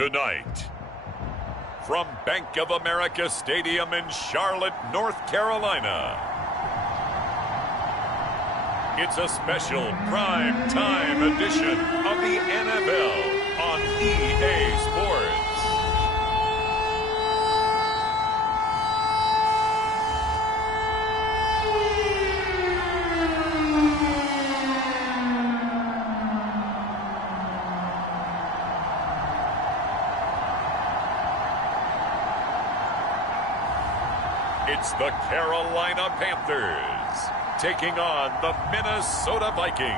Tonight, from Bank of America Stadium in Charlotte, North Carolina, it's a special prime time edition of the NFL on EA Sports. It's the Carolina Panthers taking on the Minnesota Vikings.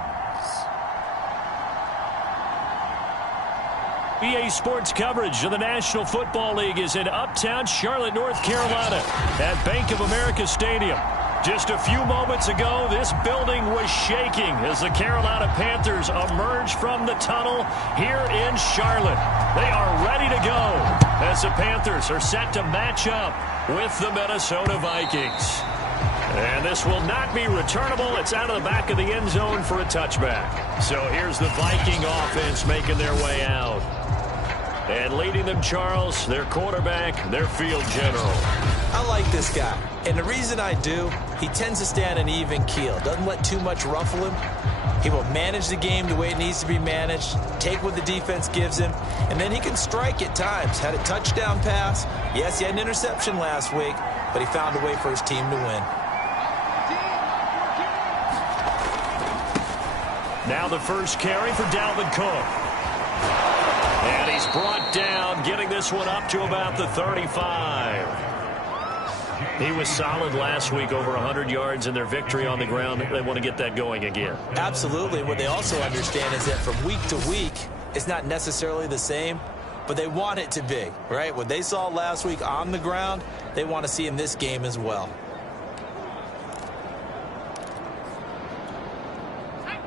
EA Sports coverage of the National Football League is in uptown Charlotte, North Carolina at Bank of America Stadium. Just a few moments ago, this building was shaking as the Carolina Panthers emerged from the tunnel here in Charlotte. They are ready to go as the Panthers are set to match up with the Minnesota Vikings. And this will not be returnable. It's out of the back of the end zone for a touchback. So here's the Viking offense making their way out. And leading them, Charles, their quarterback, their field general. I like this guy. And the reason I do, he tends to stand an even keel. Doesn't let too much ruffle him. He will manage the game the way it needs to be managed, take what the defense gives him, and then he can strike at times. Had a touchdown pass. Yes, he had an interception last week, but he found a way for his team to win. Now the first carry for Dalvin Cook. And he's brought down, getting this one up to about the 35. He was solid last week, over 100 yards in their victory on the ground. They want to get that going again. Absolutely. What they also understand is that from week to week, it's not necessarily the same, but they want it to be, right? What they saw last week on the ground, they want to see in this game as well.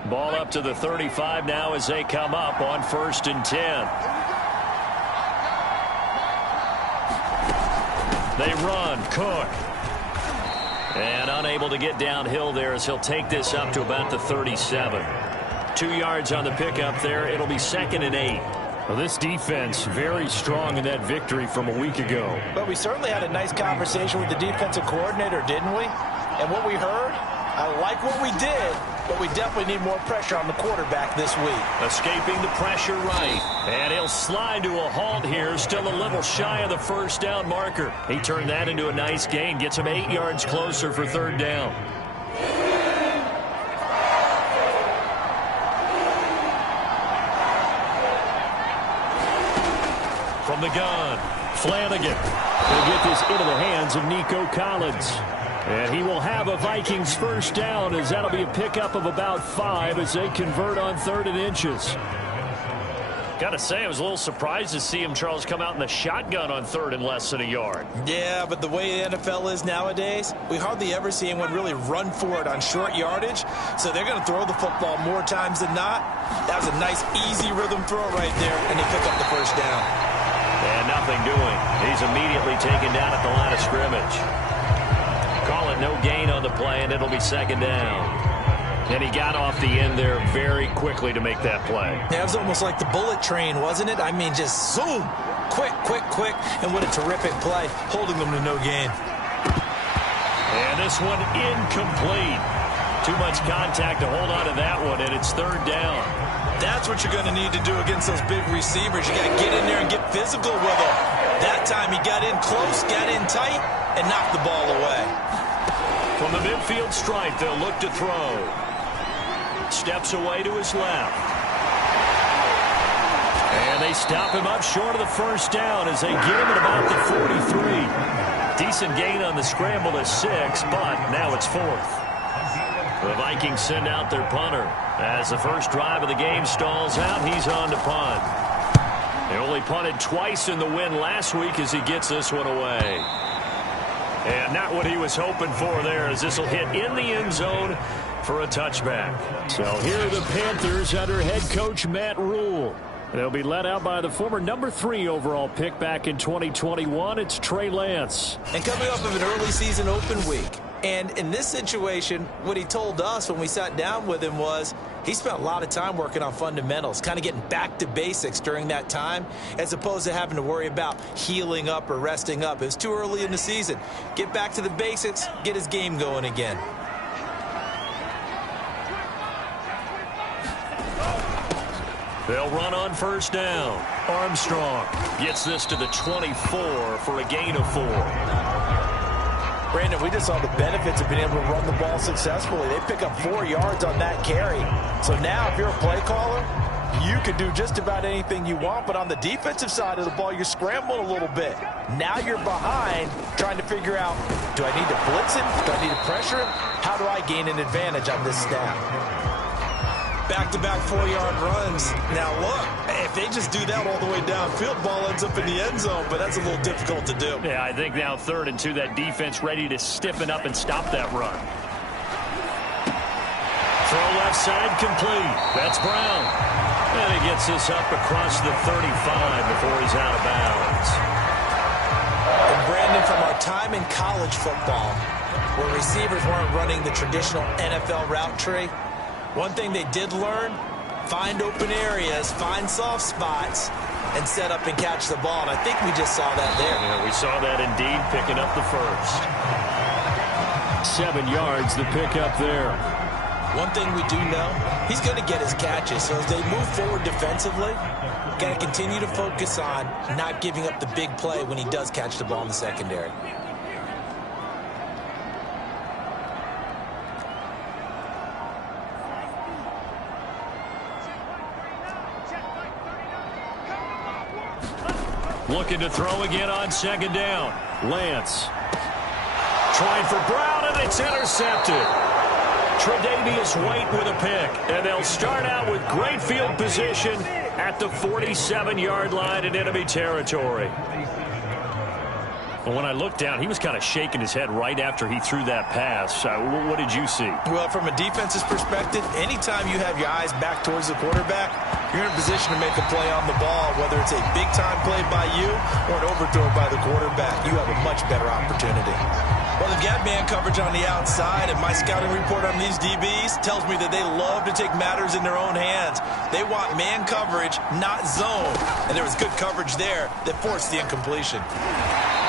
Ball up to the 35 now as they come up on 1st and 10. They run, Cook. And unable to get downhill there as he'll take this up to about the 37. 2 yards on the pickup there. It'll be 2nd and 8. Well, this defense very strong in that victory from a week ago. But we certainly had a nice conversation with the defensive coordinator, didn't we? And what we heard, I like what we did, but we definitely need more pressure on the quarterback this week. Escaping the pressure right. And he'll slide to a halt here. Still a little shy of the first down marker. He turned that into a nice gain. Gets him 8 yards closer for 3rd down. From the gun, Flanagan will get this into the hands of Nico Collins. And he will have a Vikings first down, as that'll be a pickup of about 5 as they convert on 3rd and inches. Got to say, I was a little surprised to see him, Charles, come out in the shotgun on 3rd and less than a yard. Yeah, but the way the NFL is nowadays, we hardly ever see anyone really run for it on short yardage. So they're going to throw the football more times than not. That was a nice, easy rhythm throw right there, and they pick up the first down. And nothing doing. He's immediately taken down at the line of scrimmage. Call it no gain on the play, and it'll be 2nd down. And he got off the end there very quickly to make that play. Yeah, it was almost like the bullet train, wasn't it? I mean, just zoom, quick, and what a terrific play, holding them to no gain. And this one incomplete. Too much contact to hold on to that one, and it's 3rd down. That's what you're going to need to do against those big receivers. You got to get in there and get physical with them. That time he got in close, got in tight, and knocked the ball away. From the midfield stripe, they'll look to throw. Steps away to his left. And they stop him up short of the first down as they get him at about the 43. Decent gain on the scramble to 6, but now it's 4th. The Vikings send out their punter. As the first drive of the game stalls out, he's on to punt. They only punted twice in the win last week as he gets this one away. And not what he was hoping for there, as this will hit in the end zone for a touchback. So here are the Panthers under head coach Matt Rule. They'll be led out by the former number 3 overall pick back in 2021. It's Trey Lance. And coming off of an early season open week, And in this situation, what he told us when we sat down with him was he spent a lot of time working on fundamentals, kind of getting back to basics during that time, as opposed to having to worry about healing up or resting up. It was too early in the season. Get back to the basics, get his game going again. They'll run on first down. Armstrong gets this to the 24 for a gain of 4. Brandon, we just saw the benefits of being able to run the ball successfully. They pick up 4 yards on that carry. So now if you're a play caller, you can do just about anything you want. But on the defensive side of the ball, you're scrambling a little bit. Now you're behind trying to figure out, do I need to blitz him? Do I need to pressure him? How do I gain an advantage on this snap? Back-to-back 4-yard runs. Now, look, if they just do that all the way downfield, ball ends up in the end zone, but that's a little difficult to do. Yeah, I think now 3rd and 2, that defense ready to stiffen up and stop that run. Throw left side complete. That's Brown. And he gets this up across the 35 before he's out of bounds. And Brandon, from our time in college football, where receivers weren't running the traditional NFL route tree, one thing they did learn, find open areas, find soft spots, and set up and catch the ball. And I think we just saw that there. Yeah, we saw that indeed, picking up the first. 7 yards, the pickup there. One thing we do know, he's going to get his catches. So as they move forward defensively, got to continue to focus on not giving up the big play when he does catch the ball in the secondary. Looking to throw again on 2nd down. Lance. Trying for Brown, and it's intercepted. Tre'Davious White with a pick. And they'll start out with great field position at the 47-yard line in enemy territory. And when I looked down, he was kind of shaking his head right after he threw that pass. What did you see? Well, from a defense's perspective, anytime you have your eyes back towards the quarterback, you're in a position to make a play on the ball, whether it's a big-time play by you or an overthrow by the quarterback. You have a much better opportunity. Well, they've got man coverage on the outside, and my scouting report on these DBs tells me that they love to take matters in their own hands. They want man coverage, not zone. And there was good coverage there that forced the incompletion.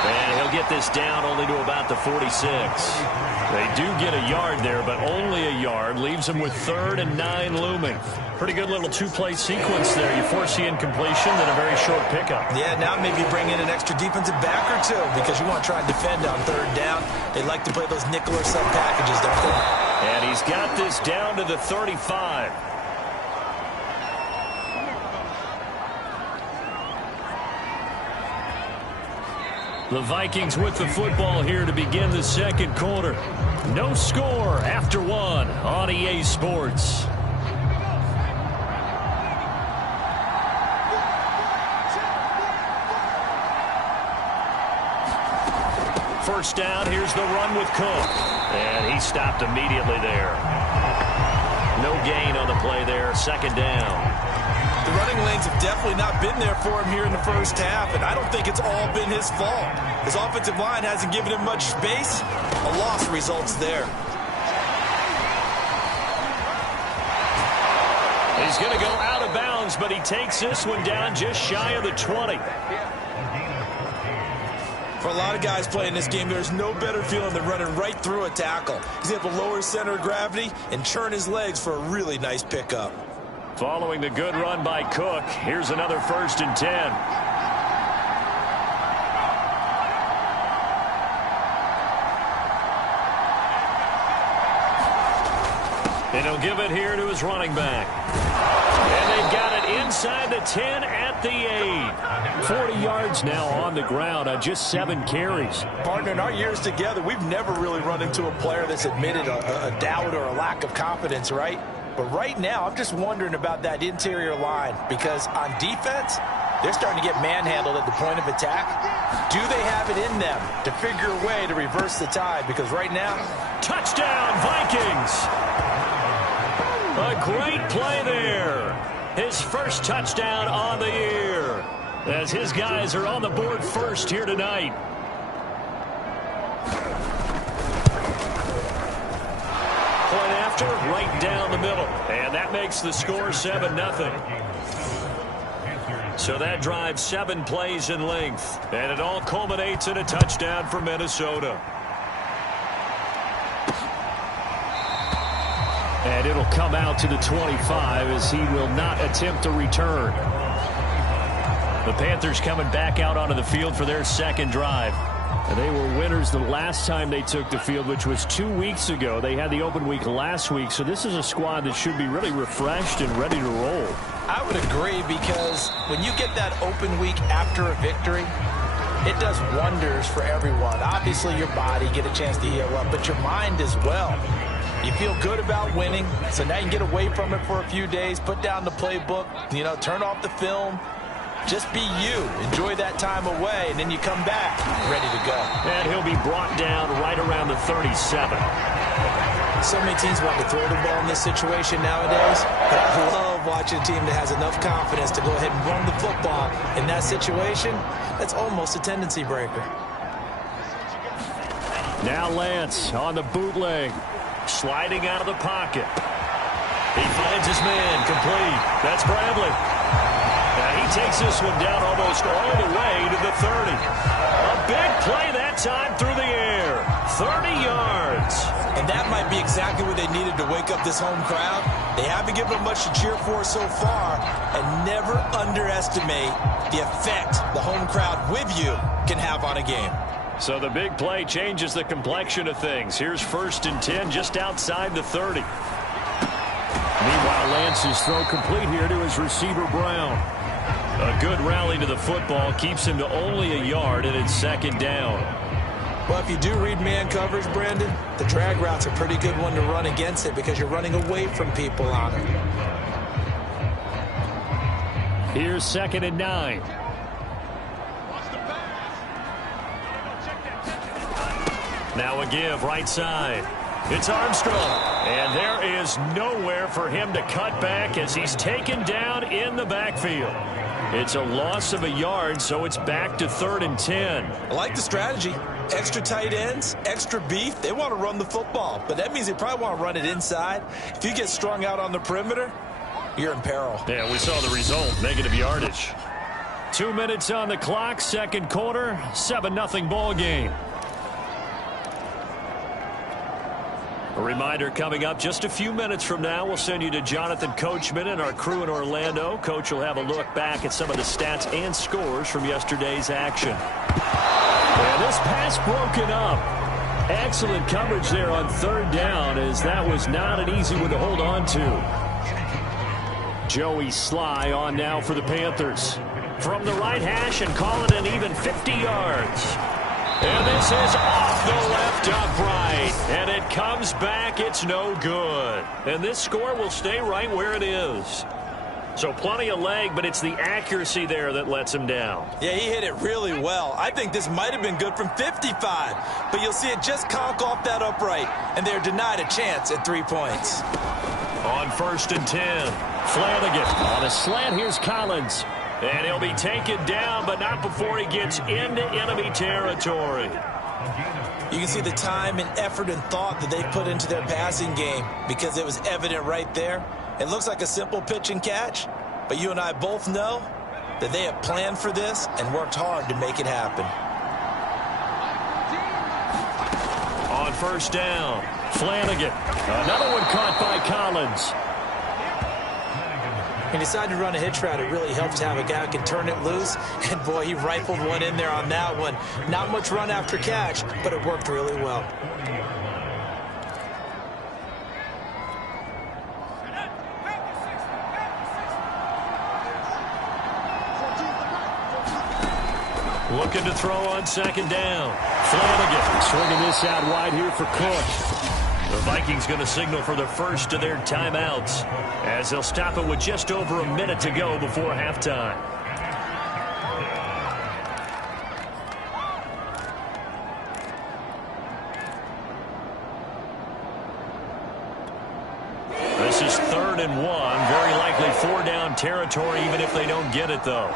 And he'll get this down only to about the 46. They do get a yard there, but only a yard. Leaves them with 3rd and 9 looming. Pretty good little 2-play sequence there. You force the incompletion, then a very short pickup. Yeah, now maybe bring in an extra defensive back or two because you want to try and defend on 3rd down. They like to play those nickel or sub packages, don't they? And he's got this down to the 35. The Vikings with the football here to begin the 2nd quarter. No score after 1 on EA Sports. First down, here's the run with Cook. And he stopped immediately there. No gain on the play there, 2nd down. The running lanes have definitely not been there for him here in the first half, and I don't think it's all been his fault. His offensive line hasn't given him much space. A loss results there. He's going to go out of bounds, but he takes this one down just shy of the 20. For a lot of guys playing this game, there's no better feeling than running right through a tackle. He's able to lower his center of gravity and churn his legs for a really nice pickup. Following the good run by Cook, here's another 1st and 10. And he'll give it here to his running back. And they've got it inside the 10 at the 8. 40 yards now on the ground on just 7 carries. Partner, in our years together, we've never really run into a player that's admitted a doubt or a lack of confidence, right? But right now, I'm just wondering about that interior line because on defense, they're starting to get manhandled at the point of attack. Do they have it in them to figure a way to reverse the tide? Because right now, touchdown, Vikings! A great play there. His first touchdown on the year as his guys are on the board first here tonight. Coaster right down the middle. And that makes the score 7-0. So that drives 7 plays in length. And it all culminates in a touchdown for Minnesota. And it'll come out to the 25 as he will not attempt a return. The Panthers coming back out onto the field for their second drive. And they were winners the last time they took the field, which was 2 weeks ago. They had the open week last week, so this is a squad that should be really refreshed and ready to roll. I would agree, because when you get that open week after a victory, it does wonders for everyone. Obviously, your body, get a chance to heal up, but your mind as well. You feel good about winning, so now you can get away from it for a few days, put down the playbook, turn off the film. Just be you. Enjoy that time away, and then you come back ready to go. And he'll be brought down right around the 37. So many teams want to throw the ball in this situation nowadays, but I love watching a team that has enough confidence to go ahead and run the football in that situation. That's almost a tendency breaker. Now Lance on the bootleg, sliding out of the pocket. He finds his man, complete. That's Bradley. He takes this one down almost all the way to the 30. A big play that time through the air. 30 yards. And that might be exactly what they needed to wake up this home crowd. They haven't given them much to cheer for so far. And never underestimate the effect the home crowd with you can have on a game. So the big play changes the complexion of things. Here's 1st and 10 just outside the 30. Meanwhile, Lance's throw complete here to his receiver, Brown. A good rally to the football keeps him to only a yard, and it's 2nd down. Well, if you do read man coverage, Brandon, the drag route's a pretty good one to run against it because you're running away from people on it. Here's 2nd and 9. Now a give right side. It's Armstrong. And there is nowhere for him to cut back as he's taken down in the backfield. It's a loss of a yard, so it's back to 3rd and 10. I like the strategy. Extra tight ends, extra beef. They want to run the football, but that means they probably want to run it inside. If you get strung out on the perimeter, you're in peril. Yeah, we saw the result, negative yardage. 2 minutes on the clock, 2nd quarter, 7-0 ball game. A reminder coming up just a few minutes from now, we'll send you to Jonathan Coachman and our crew in Orlando. Coach will have a look back at some of the stats and scores from yesterday's action. And this pass broken up. Excellent coverage there on 3rd down, as that was not an easy one to hold on to. Joey Sly on now for the Panthers. From the right hash and call it an even 50 yards. And this is off the left upright. And it comes back. It's no good. And this score will stay right where it is. So plenty of leg, but it's the accuracy there that lets him down. Yeah, he hit it really well. I think this might have been good from 55. But you'll see it just conk off that upright. And they're denied a chance at 3 points. On 1st and 10, Flanagan. On a slant, here's Collins. And he'll be taken down, but not before he gets into enemy territory. You can see the time and effort and thought that they put into their passing game because it was evident right there. It looks like a simple pitch and catch, but you and I both know that they have planned for this and worked hard to make it happen. On 1st down, Flanagan. Another one caught by Collins. He decided to run a hitch route. It really helps to have a guy who can turn it loose. And, boy, he rifled one in there on that one. Not much run after catch, but it worked really well. Looking to throw on 2nd down. Flanagan swinging this out wide here for Cook. The Vikings going to signal for the first of their timeouts as they'll stop it with just over a minute to go before halftime. This is 3rd and 1. Very likely 4-down territory even if they don't get it, though.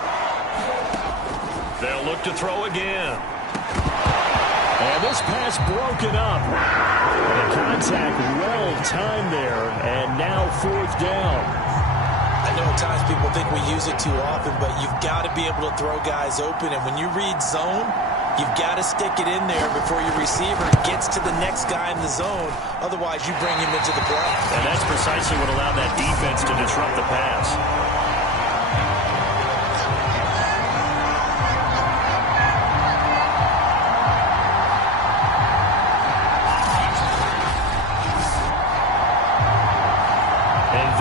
They'll look to throw again. And this pass broken up. And contact well timed there, and now 4th down. I know at times people think we use it too often, but you've got to be able to throw guys open. And when you read zone, you've got to stick it in there before your receiver gets to the next guy in the zone. Otherwise, you bring him into the play. And that's precisely what allowed that defense to disrupt the pass.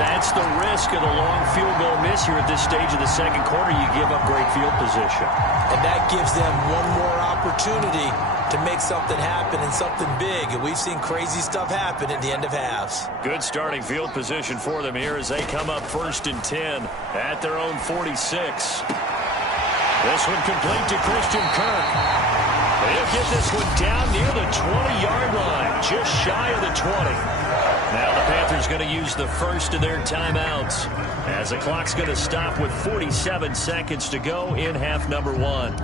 That's the risk of the long field goal miss here at this stage of the second quarter. You give up great field position. And that gives them one more opportunity to make something happen and something big. And we've seen crazy stuff happen at the end of halves. Good starting field position for them here as they come up 1st and 10 at their own 46. This one complete to Christian Kirk. They'll get this one down near the 20-yard line, just shy of the 20. Now the Panthers going to use the first of their timeouts as the clock's going to stop with 47 seconds to go in half number 1.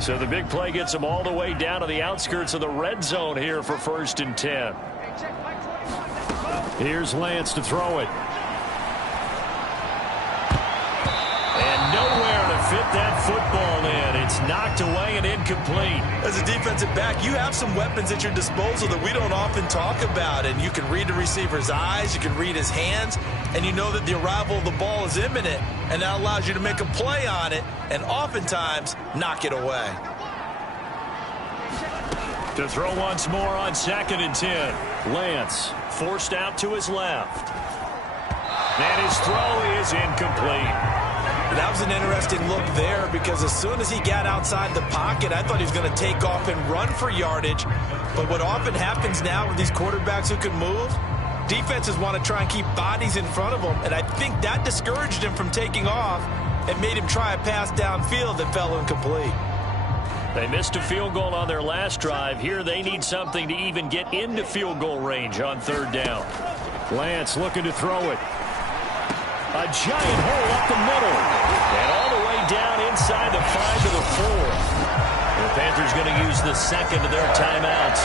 So the big play gets them all the way down to the outskirts of the red zone here for 1st and 10. Here's Lance to throw it. And nowhere to fit that football in. It's knocked away and incomplete. As a defensive back, you have some weapons at your disposal that we don't often talk about. And you can read the receiver's eyes, you can read his hands, and you know that the arrival of the ball is imminent. And that allows you to make a play on it and oftentimes knock it away. To throw once more on 2nd and 10. Lance forced out to his left. And his throw is incomplete. That was an interesting look there because as soon as he got outside the pocket, I thought he was going to take off and run for yardage. But what often happens now with these quarterbacks who can move, defenses want to try and keep bodies in front of them. And I think that discouraged him from taking off and made him try a pass downfield that fell incomplete. They missed a field goal on their last drive. Here they need something to even get into field goal range on 3rd down. Lance looking to throw it. A giant hole up the middle. And all the way down inside the 5 to the 4. The Panthers going to use the second of their timeouts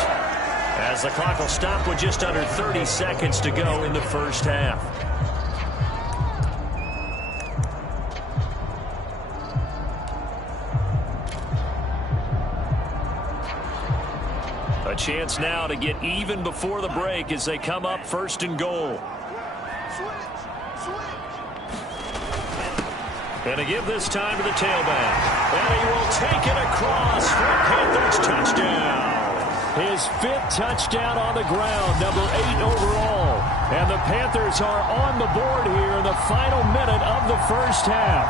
as the clock will stop with just under 30 seconds to go in the first half. A chance now to get even before the break as they come up 1st and goal. And to give this time to the tailback. And he will take it across for a Panthers touchdown. His 5th touchdown on the ground, number 8 overall. And the Panthers are on the board here in the final minute of the first half.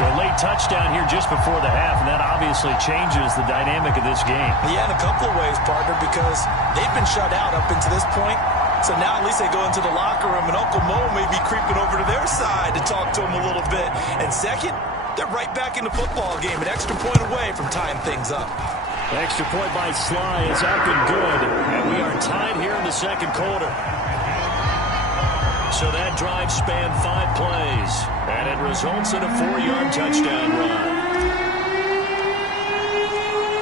So a late touchdown here just before the half, and that obviously changes the dynamic of this game. Yeah, in a couple of ways, partner, because they've been shut out up until this point. So now at least they go into the locker room, and Uncle Mo may be creeping over to their side to talk to him a little bit. And second, they're right back in the football game, an extra point away from tying things up. Extra point by Sly is up and good. And we are tied here in the second quarter. So that drive spanned 5 plays. And it results in a 4-yard touchdown run.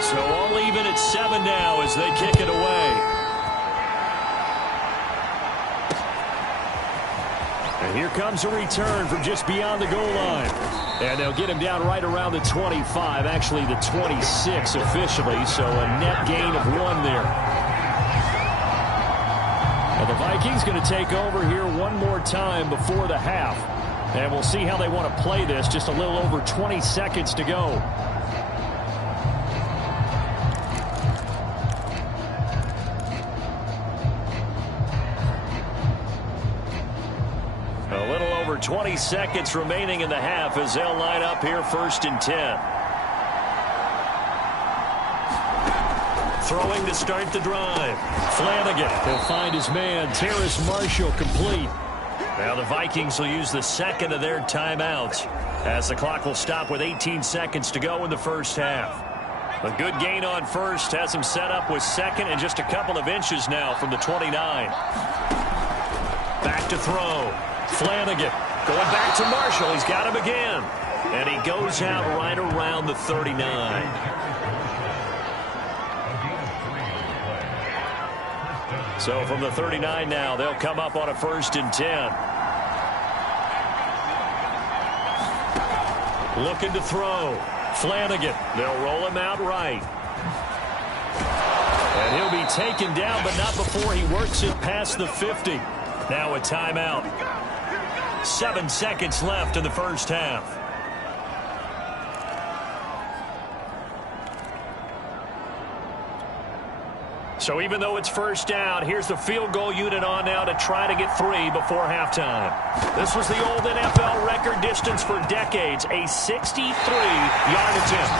So all even at 7 now as they kick it away. And here comes a return from just beyond the goal line. And they'll get him down right around the 25, actually the 26 officially, so a net gain of 1 there. And the Vikings going to take over here one more time before the half. And we'll see how they want to play this. Just a little over 20 seconds to go. A little over 20 seconds remaining in the half as they'll line up here 1st and 10. Throwing to start the drive. Flanagan. He'll find his man, Terrace Marshall, complete. Now the Vikings will use the second of their timeouts as the clock will stop with 18 seconds to go in the first half. A good gain on first has him set up with second and just a couple of inches now from the 29. Back to throw. Flanagan Going back to Marshall. He's got him again. And he goes out right around the 39. So from the 39 now, they'll come up on a 1st and 10. Looking to throw. Flanagan. They'll roll him out right. And he'll be taken down, but not before he works it past the 50. Now a timeout. 7 seconds left in the first half. So even though it's first down, here's the field goal unit on now to try to get 3 before halftime. This was the old NFL record distance for decades, a 63-yard attempt.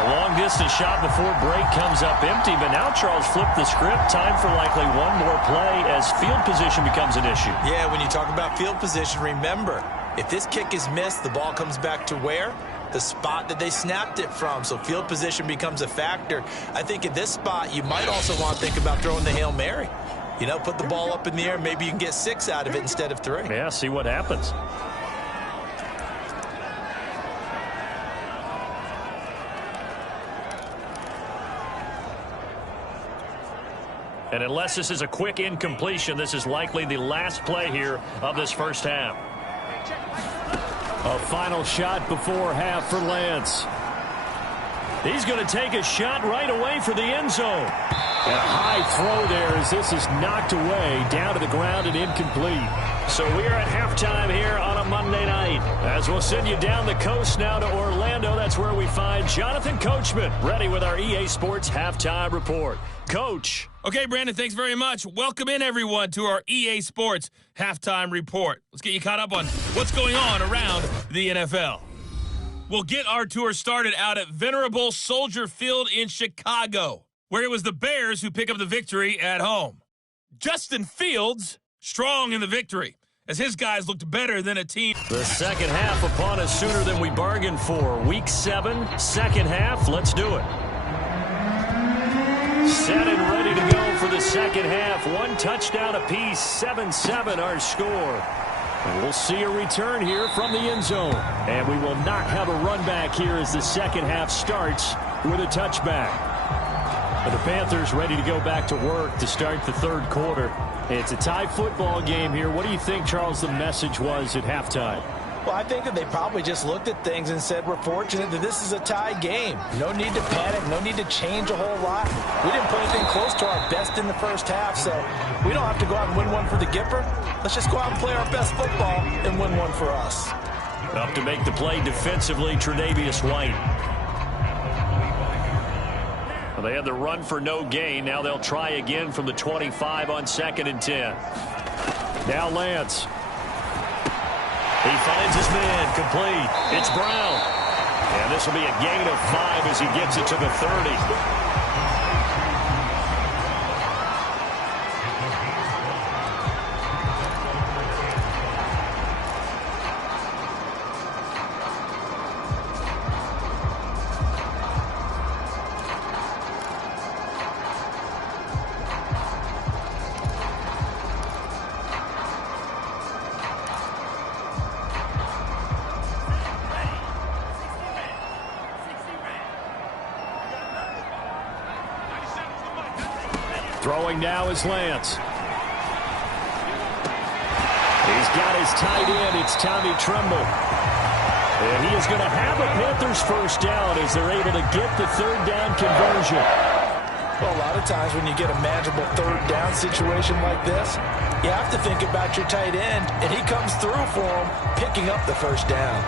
The long-distance shot before break comes up empty, but now Charles flipped the script. Time for likely one more play as field position becomes an issue. Yeah, when you talk about field position, remember, if this kick is missed, the ball comes back to where? The spot that they snapped it from. So field position becomes a factor. I think at this spot, you might also want to think about throwing the Hail Mary. You know, put the ball up in the air. Maybe you can get 6 out of it instead of 3. Yeah, see what happens. And unless this is a quick incompletion, this is likely the last play here of this first half. A final shot before half for Lance. He's going to take a shot right away for the end zone. And a high throw there as this is knocked away, down to the ground and incomplete. So we are at halftime here on a Monday night. As we'll send you down the coast now to Orlando, that's where we find Jonathan Coachman, ready with our EA Sports Halftime Report. Coach. Okay, Brandon, thanks very much. Welcome in, everyone, to our EA Sports Halftime Report. Let's get you caught up on what's going on around the NFL. We'll get our tour started out at venerable Soldier Field in Chicago, where it was the Bears who pick up the victory at home. Justin Fields, strong in the victory, as his guys looked better than a team. The second half upon us sooner than we bargained for. Week 7, second half. Let's do it. Set and ready to go for the second half. 1 touchdown apiece, 7-7 our score. And we'll see a return here from the end zone. And we will not have a run back here as the second half starts with a touchback. And the Panthers ready to go back to work to start the third quarter. It's a tie football game here. What do you think, Charles, the message was at halftime? Well, I think that they probably just looked at things and said, we're fortunate that this is a tie game. No need to panic. No need to change a whole lot. We didn't put anything close to our best in the first half, so we don't have to go out and win one for the Gipper. Let's just go out and play our best football and win one for us. Up to make the play defensively, Tre'Davious White. Well, they had the run for no gain. Now they'll try again from the 25 on 2nd and 10. Now Lance. He finds his man, complete. It's Brown. And this will be a gain of 5 as he gets it to the 30. Throwing now is Lance. He's got his tight end. It's Tommy Tremble. And he is going to have a Panthers first down as they're able to get the third down conversion. Well, a lot of times when you get a manageable third down situation like this, you have to think about your tight end, and he comes through for him, picking up the first down.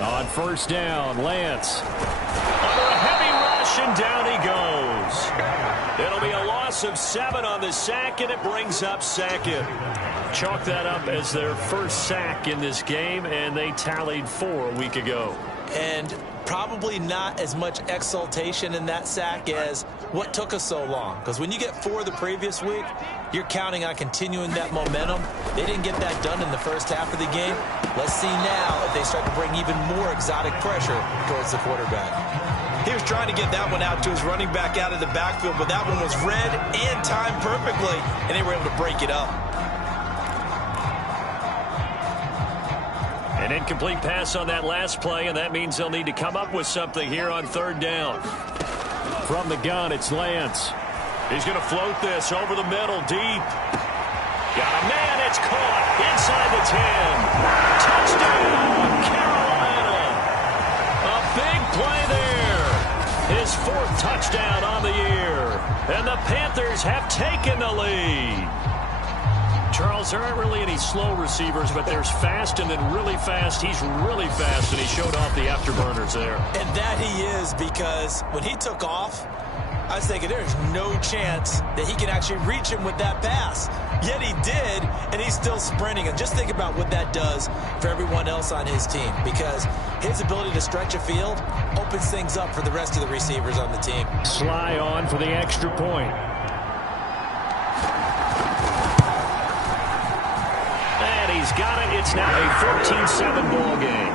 On first down, Lance. Under a heavy rush, and down he goes. It'll be a loss of 7 on the sack, and it brings up 2nd. Chalk that up as their first sack in this game, and they tallied 4 a week ago. And probably not as much exultation in that sack as what took us so long. Because when you get 4 the previous week, you're counting on continuing that momentum. They didn't get that done in the first half of the game. Let's see now if they start to bring even more exotic pressure towards the quarterback. He was trying to get that one out to his running back out of the backfield, but that one was read and timed perfectly, and they were able to break it up. An incomplete pass on that last play, and that means they'll need to come up with something here on 3rd down. From the gun, it's Lance. He's going to float this over the middle, deep. Got a man, it's caught inside the 10. Touchdown, Carolina. A big play there. His 4th touchdown on the year. And the Panthers have taken the lead. Charles, there aren't really any slow receivers, but there's fast and then really fast. He's really fast, and he showed off the afterburners there. And that he is, because when he took off, I was thinking there's no chance that he can actually reach him with that pass. Yet he did, and he's still sprinting. And just think about what that does for everyone else on his team, because his ability to stretch a field opens things up for the rest of the receivers on the team. Sly on for the extra point. And he's got it. It's now a 14-7 ball game.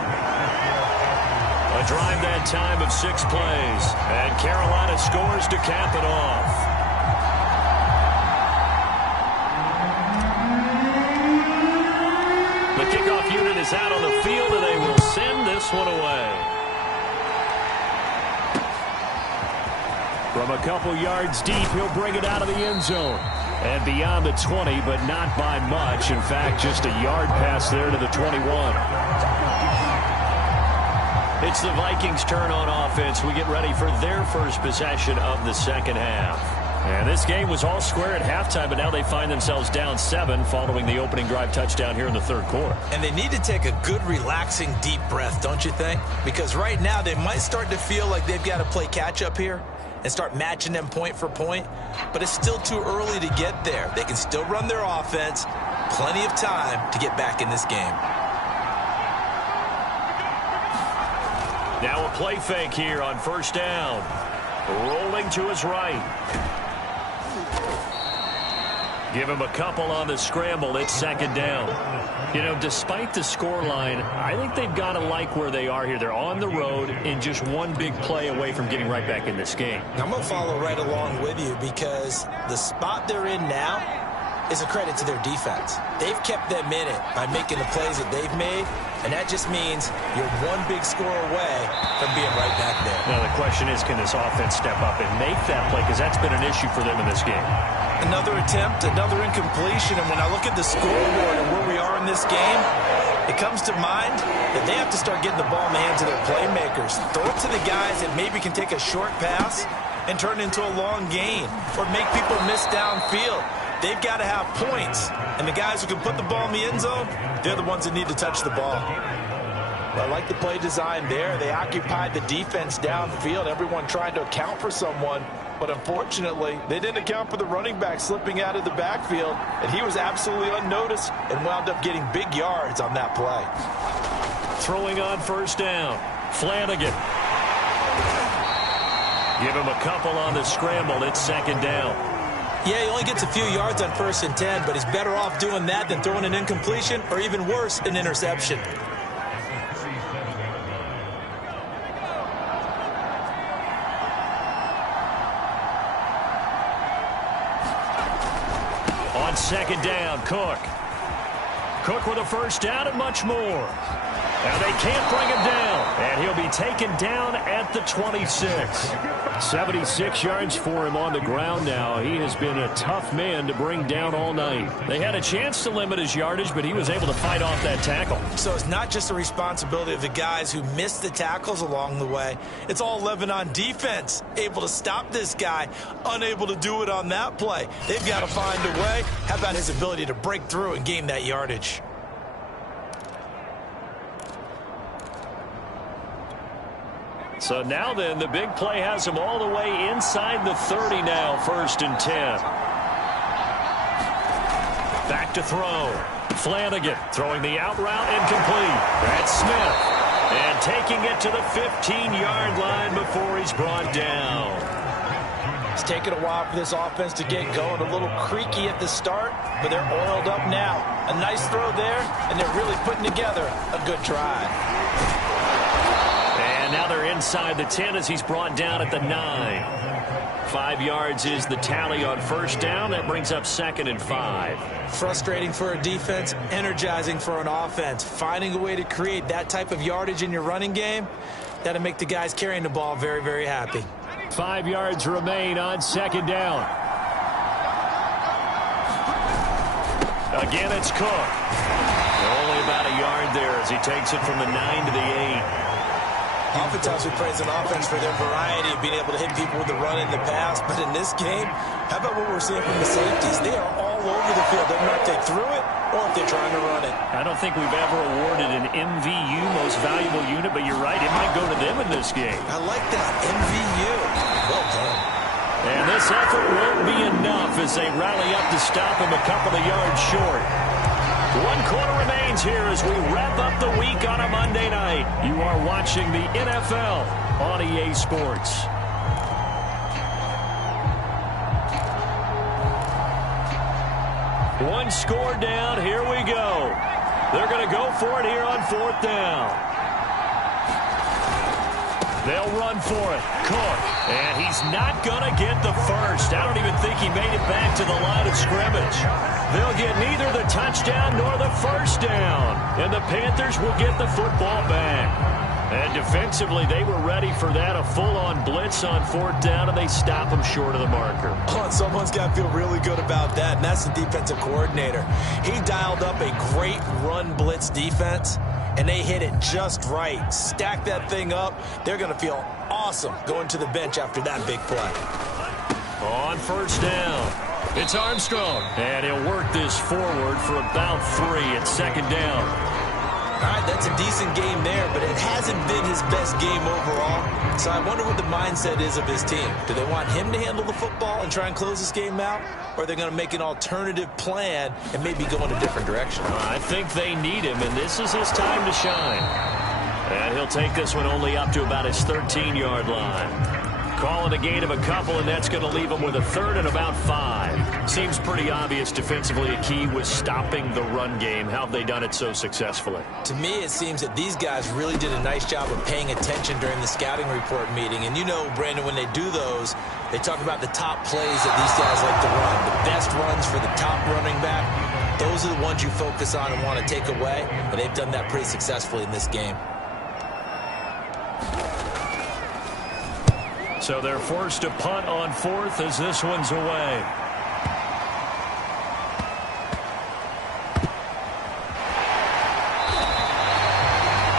A drive that time of 6 plays. And Carolina scores to cap it off. The kickoff unit is out on the field, and they will send this one away. From a couple yards deep, he'll bring it out of the end zone. And beyond the 20, but not by much. In fact, just a yard pass there to the 21. It's the Vikings' turn on offense. We get ready for their first possession of the second half. And this game was all square at halftime, but now they find themselves down 7 following the opening drive touchdown here in the 3rd quarter. And they need to take a good, relaxing, deep breath, don't you think? Because right now they might start to feel like they've got to play catch-up here and start matching them point for point. But it's still too early to get there. They can still run their offense. Plenty of time to get back in this game. Now a play fake here on 1st down. Rolling to his right. Give him a couple on the scramble. It's 2nd down. You know, despite the scoreline, I think they've got to like where they are here. They're on the road and just one big play away from getting right back in this game. I'm going to follow right along with you, because the spot they're in now is a credit to their defense. They've kept them in it by making the plays that they've made, and that just means you're one big score away from being right back there. Now the question is, can this offense step up and make that play? Because that's been an issue for them in this game. Another attempt, another incompletion, and when I look at the scoreboard and where we are in this game, it comes to mind that they have to start getting the ball in the hands of their playmakers. Throw it to the guys that maybe can take a short pass and turn it into a long gain, or make people miss downfield. They've got to have points, and the guys who can put the ball in the end zone, they're the ones that need to touch the ball. I like the play design there. They occupied the defense downfield, everyone trying to account for someone. But unfortunately, they didn't account for the running back slipping out of the backfield, and he was absolutely unnoticed and wound up getting big yards on that play. Throwing on 1st down. Flanagan. Give him a couple on the scramble. It's 2nd down. Yeah, he only gets a few yards on 1st and 10, but he's better off doing that than throwing an incompletion, or even worse, an interception. On 2nd down, Cook. Cook with a 1st down and much more. Now they can't bring him down, and he'll be taken down at the 26. 76 yards for him on the ground now. He has been a tough man to bring down all night. They had a chance to limit his yardage, but he was able to fight off that tackle. So it's not just the responsibility of the guys who missed the tackles along the way. It's all 11 on defense, able to stop this guy, unable to do it on that play. They've got to find a way. How about his ability to break through and gain that yardage? So now then, the big play has him all the way inside the 30 now, 1st and 10. Back to throw. Flanagan throwing the out route incomplete. That's Smith. And taking it to the 15-yard line before he's brought down. It's taken a while for this offense to get going. A little creaky at the start, but they're oiled up now. A nice throw there, and they're really putting together a good drive. And now they're inside the 10 as he's brought down at the 9. 5 yards is the tally on first down. That brings up 2nd and 5. Frustrating for a defense, energizing for an offense. Finding a way to create that type of yardage in your running game, that'll make the guys carrying the ball very, very happy. 5 yards remain on 2nd down. Again, it's Cook. Only about a yard there as he takes it from the 9 to the 8. Oftentimes we praise an offense for their variety of being able to hit people with the run in the pass, but in this game, how about what we're seeing from the safeties? They are all over the field. Doesn't matter if they threw it or if they're trying to run it. I don't think we've ever awarded an MVU, most valuable unit, but you're right, it might go to them in this game. I like that, MVU. Well done. And this effort won't be enough as they rally up to stop him a couple of yards short. 1 quarter remains here as we wrap up the week on a Monday night. You are watching the NFL on EA Sports. One score down. Here we go. They're going to go for it here on 4th down. They'll run for it. Cook. And he's not going to get the first. I don't even think he made it back to the line of scrimmage. They'll get neither the touchdown nor the first down. And the Panthers will get the football back. And defensively, they were ready for that. A full-on blitz on 4th down, and they stop him short of the marker. Oh, someone's got to feel really good about that, and that's the defensive coordinator. He dialed up a great run blitz defense, and they hit it just right. Stack that thing up. They're going to feel awesome going to the bench after that big play. On 1st down, it's Armstrong. And he'll work this forward for about 3 at 2nd down. All right, that's a decent game there, but it hasn't been his best game overall. So I wonder what the mindset is of his team. Do they want him to handle the football and try and close this game out? Or are they going to make an alternative plan and maybe go in a different direction? I think they need him, and this is his time to shine. And he'll take this one only up to about his 13-yard line. Calling a gain of a couple, and that's going to leave him with a 3rd and about 5. Seems pretty obvious defensively a key was stopping the run game. How have they done it so successfully? To me, it seems that these guys really did a nice job of paying attention during the scouting report meeting. And you know, Brandon, when they do those, they talk about the top plays that these guys like to run. The best runs for the top running back. Those are the ones you focus on and want to take away. And they've done that pretty successfully in this game. So they're forced to punt on 4th as this one's away.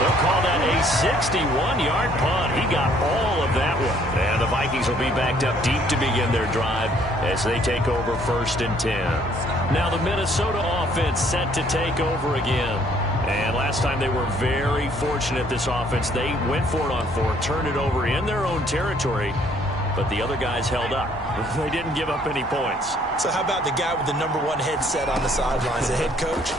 They'll call that a 61-yard punt. He got all of that one. And the Vikings will be backed up deep to begin their drive as they take over 1st and 10. Now the Minnesota offense set to take over again. And last time they were very fortunate, this offense. They went for it on 4th, turned it over in their own territory, but the other guys held up. They didn't give up any points. So how about the guy with the #1 headset on the sidelines, the head coach?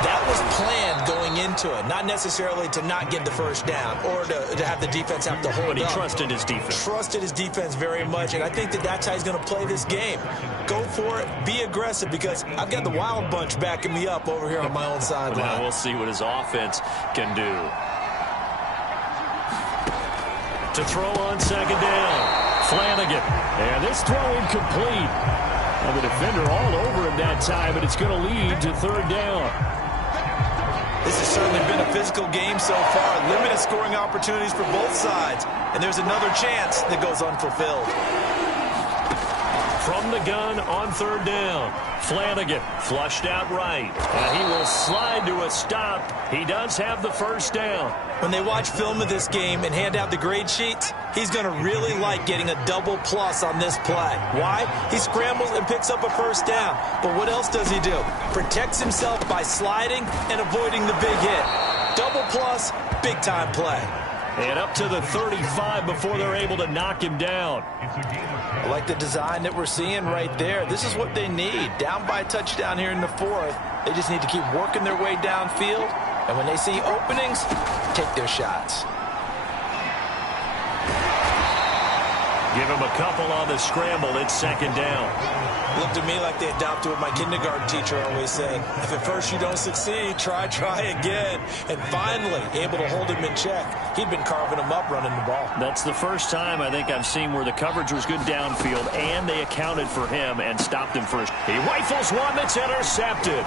That was planned going into it, not necessarily to not get the first down or to have the defense have to hold up. But he trusted his defense. Trusted his defense very much, and I think that that's how he's going to play this game. Go for it, be aggressive, because I've got the wild bunch backing me up over here on my own sideline. Now we'll see what his offense can do. To throw on 2nd down, Flanagan. And this throw incomplete. And the defender all over him that time, but it's going to lead to 3rd down. This has certainly been a physical game so far. Limited scoring opportunities for both sides. And there's another chance that goes unfulfilled. From the gun on 3rd down, Flanagan flushed out right. And he will slide to a stop. He does have the first down. When they watch film of this game and hand out the grade sheets, he's going to really like getting a double plus on this play. Why? He scrambles and picks up a first down. But what else does he do? Protects himself by sliding and avoiding the big hit. Double plus, big time play. And up to the 35 before they're able to knock him down. I like the design that we're seeing right there. This is what they need. Down by a touchdown here in the 4th. They just need to keep working their way downfield And when they see openings, take their shots. Give him a couple on the scramble. It's second down. Looked to me like they adopted what my kindergarten teacher always said. If at first you don't succeed, try again. And finally, able to hold him in check. He'd been carving him up running the ball. That's the first time I think I've seen where the coverage was good downfield, and they accounted for him and stopped him first. He rifles one that's intercepted.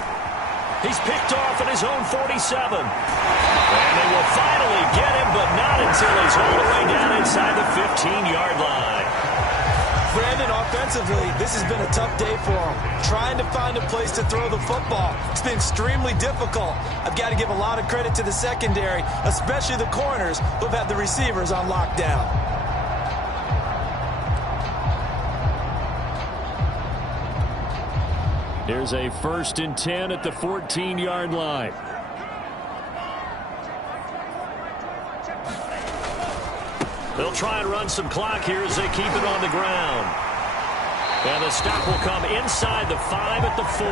He's picked off at his own 47. And they will finally get him, but not until he's all the way down inside the 15-yard line. Brandon, offensively, this has been a tough day for him. Trying to find a place to throw the football. It's been extremely difficult. I've got to give a lot of credit to the secondary, especially the corners who've had the receivers on lockdown. Here's a 1st and 10 at the 14-yard line. They'll try and run some clock here as they keep it on the ground. And the stop will come inside the 5 at the 4.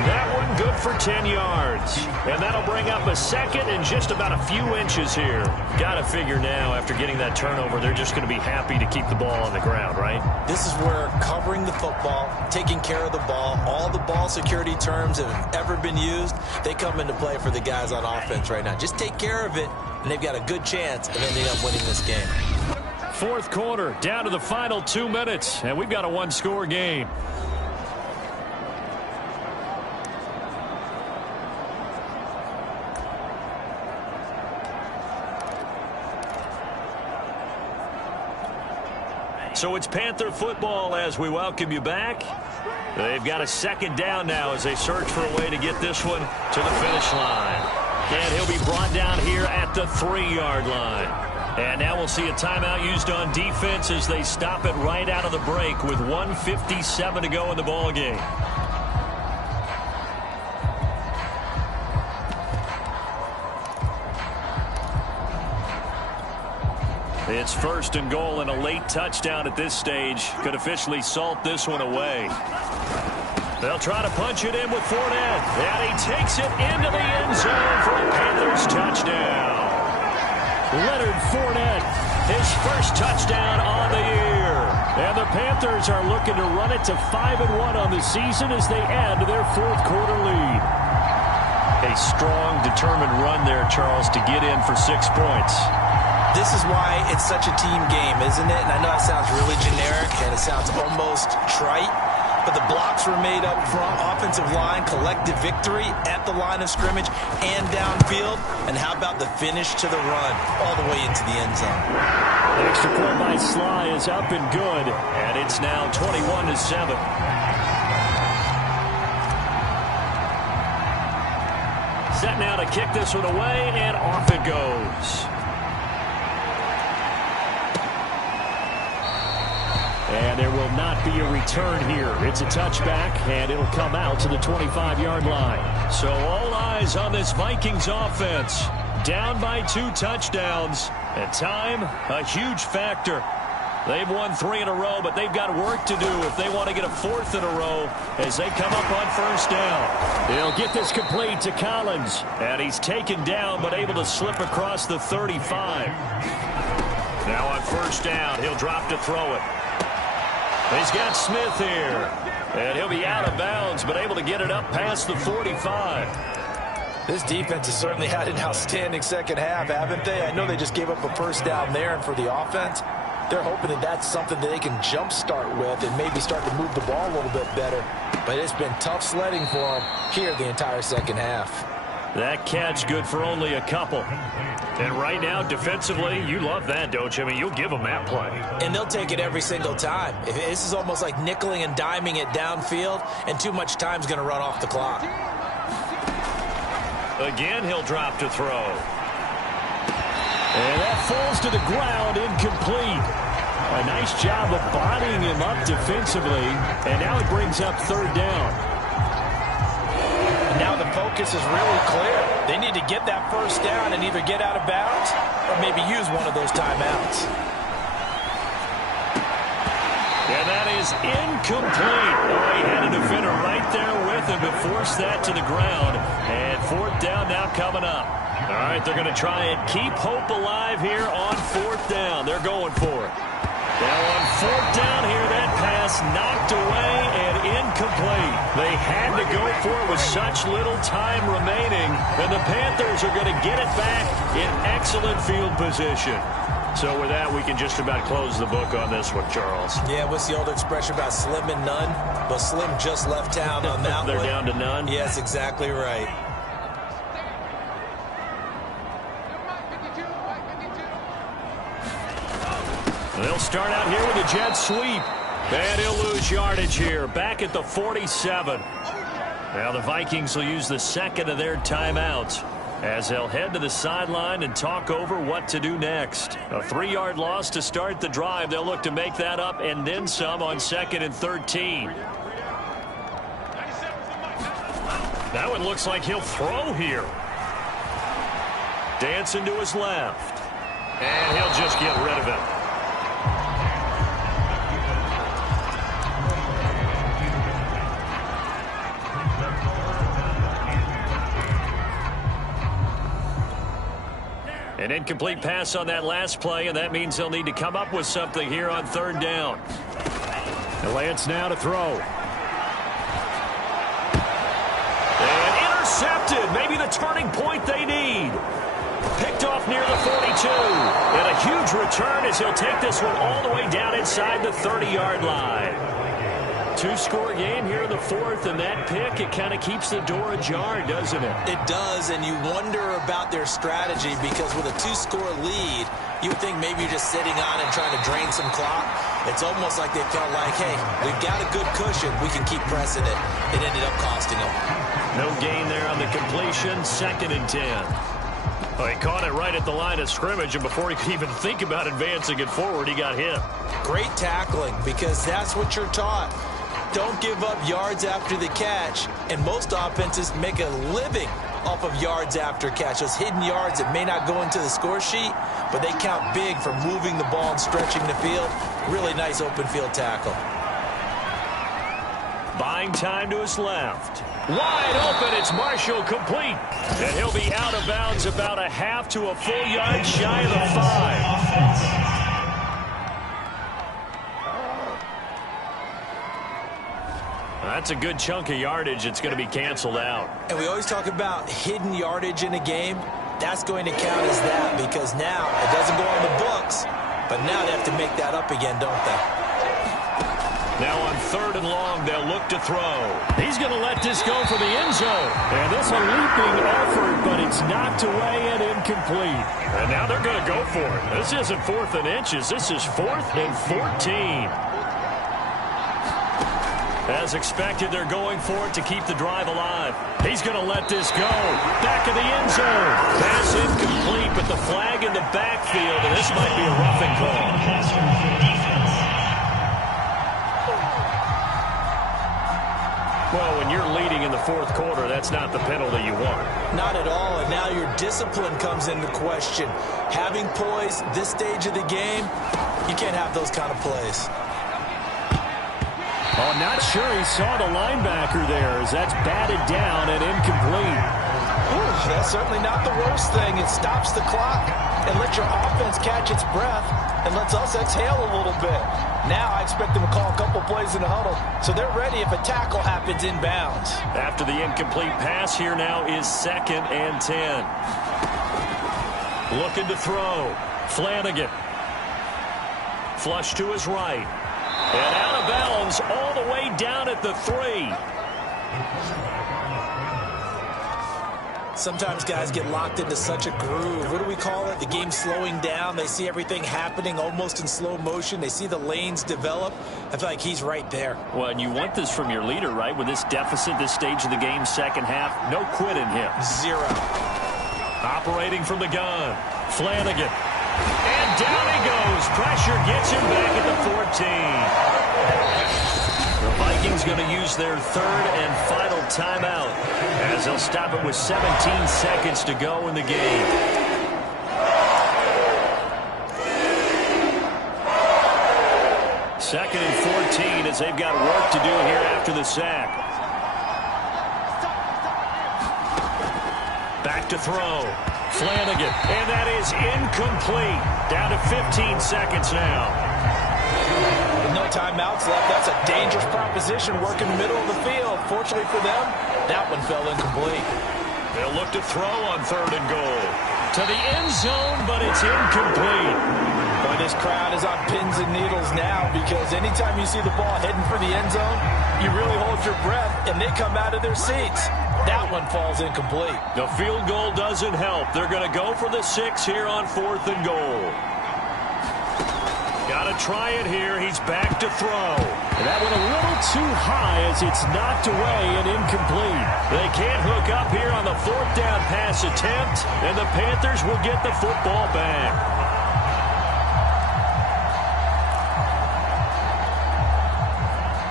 That one good for 10 yards. And that'll bring up a second and just about a few inches here. Got to figure now, after getting that turnover, they're just going to be happy to keep the ball on the ground, right? This is where covering the football, taking care of the ball, all the ball security terms that have ever been used, they come into play for the guys on offense right now. Just take care of it, and they've got a good chance of ending up winning this game. 4th quarter, down to the final 2 minutes, and we've got a one-score game. So it's Panther football as we welcome you back. They've got a second down now as they search for a way to get this one to the finish line. And he'll be brought down here at the 3-yard line. And now we'll see a timeout used on defense as they stop it right out of the break with 1:57 to go in the ball game. It's 1st and goal, and a late touchdown at this stage could officially salt this one away. They'll try to punch it in with Fournette, and he takes it into the end zone for a Panthers touchdown. Leonard Fournette, his first touchdown on the year. And the Panthers are looking to run it to 5-1 on the season as they add to their 4th quarter lead. A strong, determined run there, Charles, to get in for 6 points. This is why it's such a team game, isn't it? And I know it sounds really generic and it sounds almost trite, but the blocks were made up front, offensive line, collective victory at the line of scrimmage and downfield. And how about the finish to the run all the way into the end zone? The extra point by Sly is up and good, and it's now 21-7. Set now to kick this one away, and off it goes. And there will not be a return here. It's a touchback, and it'll come out to the 25-yard line. So all eyes on this Vikings offense. Down by 2 touchdowns. And time, a huge factor. They've won 3 in a row, but they've got work to do if they want to get a 4th in a row as they come up on 1st down. They'll get this complete to Collins. And he's taken down, but able to slip across the 35. Now on 1st down, he'll drop to throw it. He's got Smith here, and he'll be out of bounds, but able to get it up past the 45. This defense has certainly had an outstanding second half, haven't they? I know they just gave up a 1st down there, and for the offense, they're hoping that that's something that they can jumpstart with and maybe start to move the ball a little bit better. But it's been tough sledding for them here the entire second half. That catch good for only a couple. And right now, defensively, you love that, don't you? I mean, you'll give them that play. And they'll take it every single time. This is almost like nickeling and diming it downfield, and too much time's going to run off the clock. Again, he'll drop to throw. And that falls to the ground, incomplete. A nice job of bodying him up defensively, and now it brings up 3rd down. And now the focus is really clear. They need to get that 1st down and either get out of bounds or maybe use one of those timeouts. And that is incomplete. Oh, he had a defender right there with him to force that to the ground. And fourth down now coming up. All right, they're going to try and keep hope alive here on fourth down. They're going for it. Now on fourth down here, that pass knocked away and incomplete. They had to go for it with such little time remaining. And the Panthers are going to get it back in excellent field position. So with that, we can just about close the book on this one, Charles. Yeah, what's the old expression about slim and none? Well, Slim just left town on that They're one. down to none? Yes, exactly right. They'll start out here with a jet sweep. And he'll lose yardage here, back at the 47. Now the Vikings will use the second of their timeouts as they'll head to the sideline and talk over what to do next. A 3-yard loss to start the drive. They'll look to make that up and then some on 2nd and 13. That one looks like he'll throw here. Dancing to his left. And he'll just get rid of it. An incomplete pass on that last play, and that means they'll need to come up with something here on third down. And Lance now to throw. And intercepted. Maybe the turning point they need. Picked off near the 42. And a huge return as he'll take this one all the way down inside the 30-yard line. 2-score game here in the fourth, and that pick, it kind of keeps the door ajar, doesn't it? It does, and you wonder about their strategy because with a 2-score lead, you would think maybe you're just sitting on and trying to drain some clock. It's almost like they felt like, hey, we've got a good cushion. We can keep pressing it. It ended up costing them. No gain there on the completion, 2nd and 10. Well, he caught it right at the line of scrimmage, and before he could even think about advancing it forward, he got hit. Great tackling because that's what you're taught. Don't give up yards after the catch, and most offenses make a living off of yards after catch. Those hidden yards that may not go into the score sheet, but they count big for moving the ball and stretching the field. Really nice open field tackle. Buying time to his left. Wide open, it's Marshall complete. And he'll be out of bounds about a half to a full yard shy of the 5. That's a good chunk of yardage. It's going to be canceled out. And we always talk about hidden yardage in a game. That's going to count as that because now it doesn't go on the books, but now they have to make that up again, don't they? Now on 3rd and long, they'll look to throw. He's going to let this go for the end zone. And this a leaping effort, but it's knocked away and incomplete. And now they're going to go for it. This isn't 4th and inches. This is 4th and 14. As expected, they're going for it to keep the drive alive. He's going to let this go. Back of the end zone. Pass incomplete, but the flag in the backfield, and this might be a roughing call. Well, when you're leading in the 4th quarter, that's not the penalty you want. Not at all, and now your discipline comes into question. Having poise this stage of the game, you can't have those kind of plays. Oh, not sure he saw the linebacker there as that's batted down and incomplete. Ooh, that's certainly not the worst thing. It stops the clock and lets your offense catch its breath and lets us exhale a little bit. Now I expect them to call a couple plays in the huddle, so they're ready if a tackle happens inbounds. After the incomplete pass, here now is 2nd and 10. Looking to throw. Flanagan. Flush to his right. And out of bounds all the way down at the 3. Sometimes guys get locked into such a groove. What do we call it? The game's slowing down. They see everything happening almost in slow motion. They see the lanes develop. I feel like he's right there. Well, and you want this from your leader, right? With this deficit, this stage of the game, second half, no quit in him. 0. Operating from the gun. Flanagan. And down he goes. Pressure gets him back at the 14. The Vikings going to use their 3rd and final timeout as they'll stop it with 17 seconds to go in the game. 2nd and 14 as they've got work to do here after the sack. Back to throw. Flanagan, and that is incomplete. Down to 15 seconds now. With no timeouts left, that's a dangerous proposition working the middle of the field. Fortunately for them, that one fell incomplete. They'll look to throw on 3rd and goal. To the end zone, but it's incomplete. Boy, this crowd is on pins and needles now because anytime you see the ball heading for the end zone, you really hold your breath, and they come out of their seats. That one falls incomplete. The field goal doesn't help. They're going to go for the 6 here on 4th and goal. Got to try it here. He's back to throw. And that went a little too high as it's knocked away and incomplete. They can't hook up here on the 4th down pass attempt, and the Panthers will get the football back.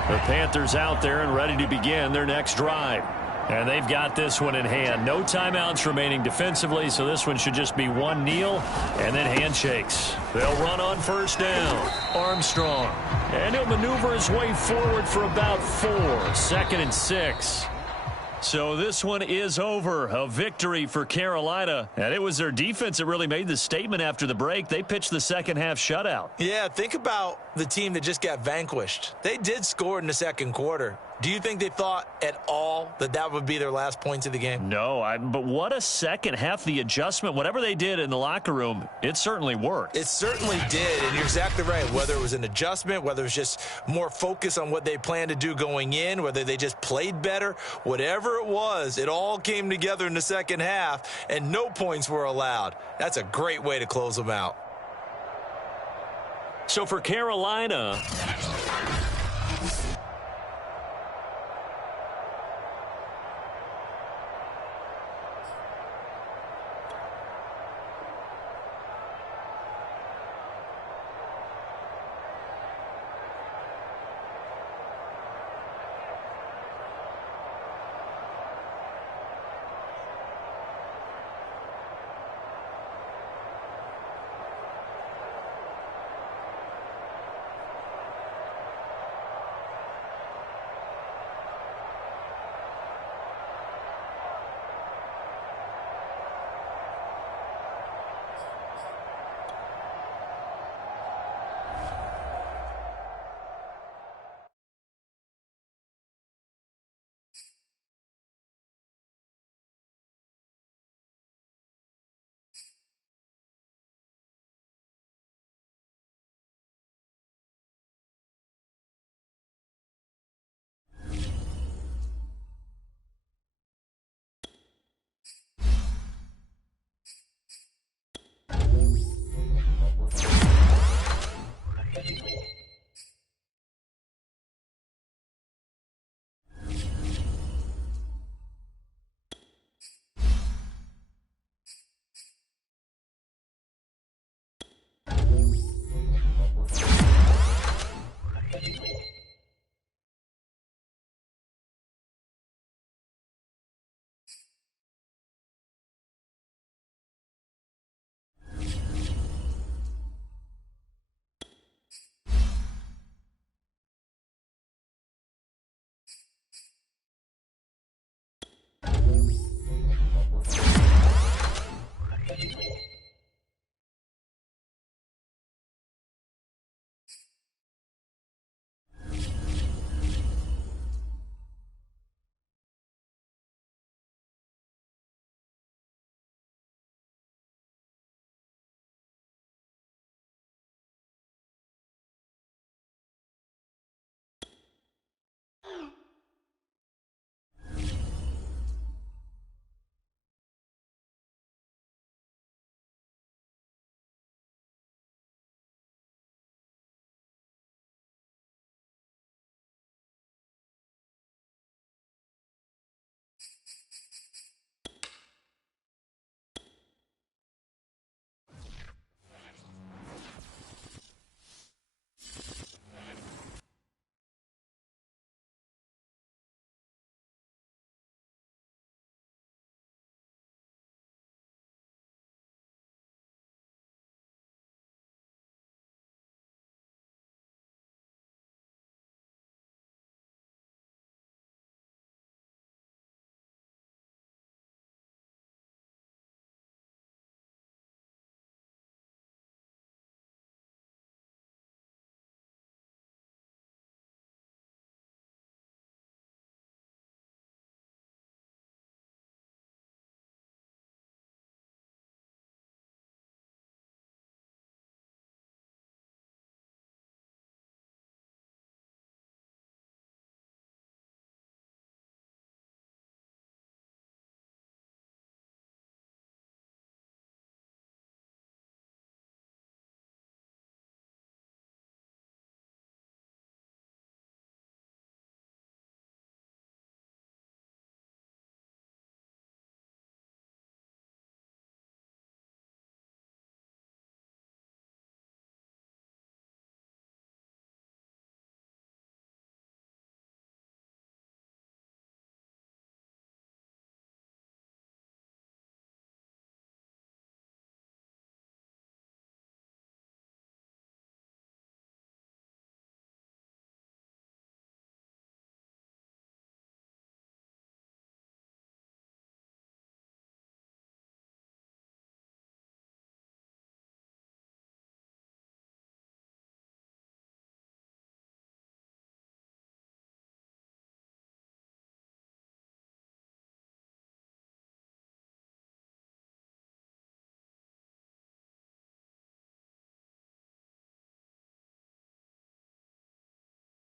The Panthers out there and ready to begin their next drive. And they've got this one in hand. No timeouts remaining defensively, so this one should just be one kneel and then handshakes. They'll run on 1st down. Armstrong. And he'll maneuver his way forward for about 4. 2nd and 6. So this one is over. A victory for Carolina. And it was their defense that really made the statement after the break. They pitched the second half shutout. Yeah, think about the team that just got vanquished. They did score in the 2nd quarter. Do you think they thought at all that that would be their last points of the game? No, but what a second half. The adjustment, whatever they did in the locker room, it certainly worked. It certainly did, and you're exactly right. Whether it was an adjustment, whether it was just more focus on what they planned to do going in, whether they just played better, whatever it was, it all came together in the second half, and no points were allowed. That's a great way to close them out. So for Carolina,